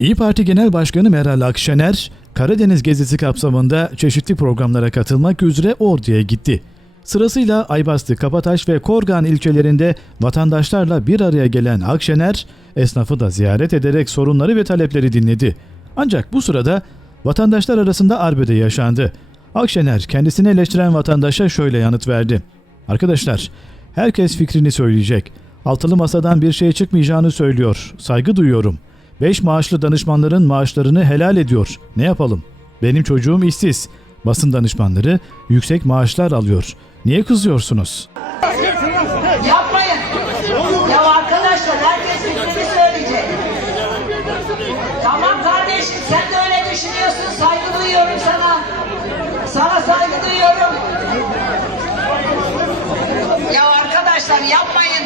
İyi Parti Genel Başkanı Meral Akşener, Karadeniz gezisi kapsamında çeşitli programlara katılmak üzere Ordu'ya gitti. Sırasıyla Aybastı, Kapataş ve Korgan ilçelerinde vatandaşlarla bir araya gelen Akşener, esnafı da ziyaret ederek sorunları ve talepleri dinledi. Ancak bu sırada vatandaşlar arasında arbede yaşandı. Akşener kendisini eleştiren vatandaşa şöyle yanıt verdi. Arkadaşlar, herkes fikrini söyleyecek. Altılı masadan bir şey çıkmayacağını söylüyor. Saygı duyuyorum. Beş maaşlı danışmanların maaşlarını helal ediyor. Ne yapalım? Benim çocuğum işsiz. Basın danışmanları yüksek maaşlar alıyor. Niye kızıyorsunuz? Yapmayın. Ya arkadaşlar herkes fikrini söyleyecek. Tamam kardeşim sen de öyle düşünüyorsun. Saygı duyuyorum sana. Sana saygı duyuyorum. Ya arkadaşlar yapmayın.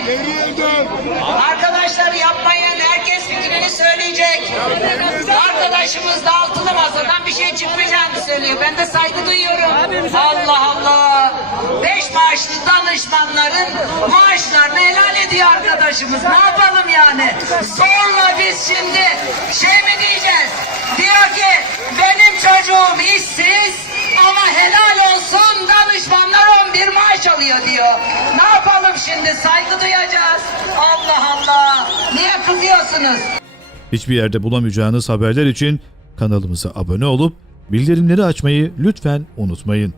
Arkadaşlar yapmayın. Herkes fikrini söyleyecek. Arkadaşımız da altılı masadan bir şey çıkmayacağını söylüyor. Ben de saygı duyuyorum. Allah Allah. Beş maaşlı danışmanların maaşlarını helal ediyor arkadaşımız. Ne yapalım yani? Zorla biz şimdi şey mi diyeceğiz? Diyor ki benim çocuğum işsiz ama helal olsun danışmanlar 11 maaş alıyor diyor. Ne yapalım şimdi? Saygı duyacağız. Allah Allah. Niye kızıyorsunuz? Hiçbir yerde bulamayacağınız haberler için kanalımıza abone olup bildirimleri açmayı lütfen unutmayın.